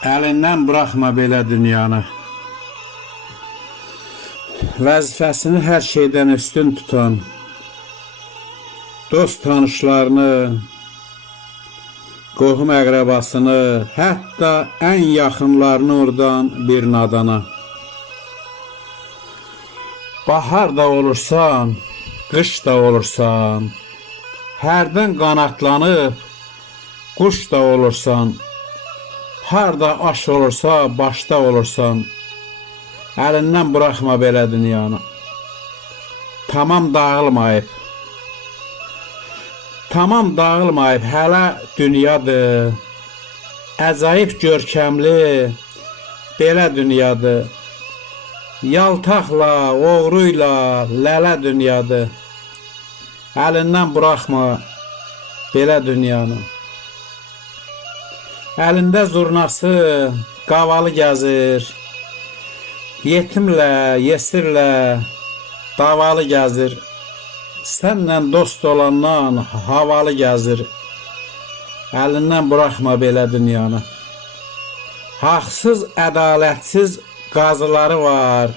Əlindən buraxma belə dünyanı. Vəzifəsini hər şeydən üstün tutan, dost tanışlarını, qohum əqrəbasını, hətta ən yaxınlarını oradan bir nadana. Bahar da olursan, qış da olursan, hərdən qanatlanıb, quş da olursan, harda aş olursa, başda olursan, əlindən buraxma belə dünyanı. Tamam dağılmayıb, hələ dünyadır, əcaib görkəmli, belə dünyadır. Yaltaqla, oğruyla, lələ dünyadır. Əlindən buraxma belə dünyanı. Əlində zurnası, qavalı gəzir, yetimlə, yesirlə, davalı gəzir. Sənlə dost olandan havalı gəzir. Əlindən buraxma belə dünyanı. Haqsız, ədalətsiz qazıları var,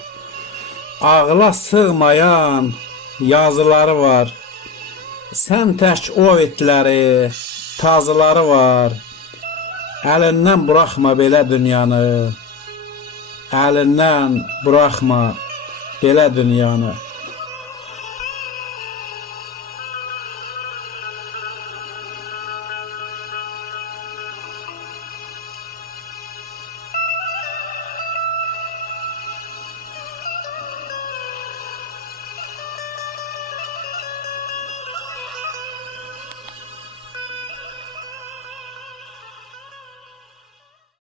ağla sığmayan yazıları var. Sən tək o itləri, tazıları var. Əlindən buraxma belə dünyanı. Əlindən buraxma belə dünyanı.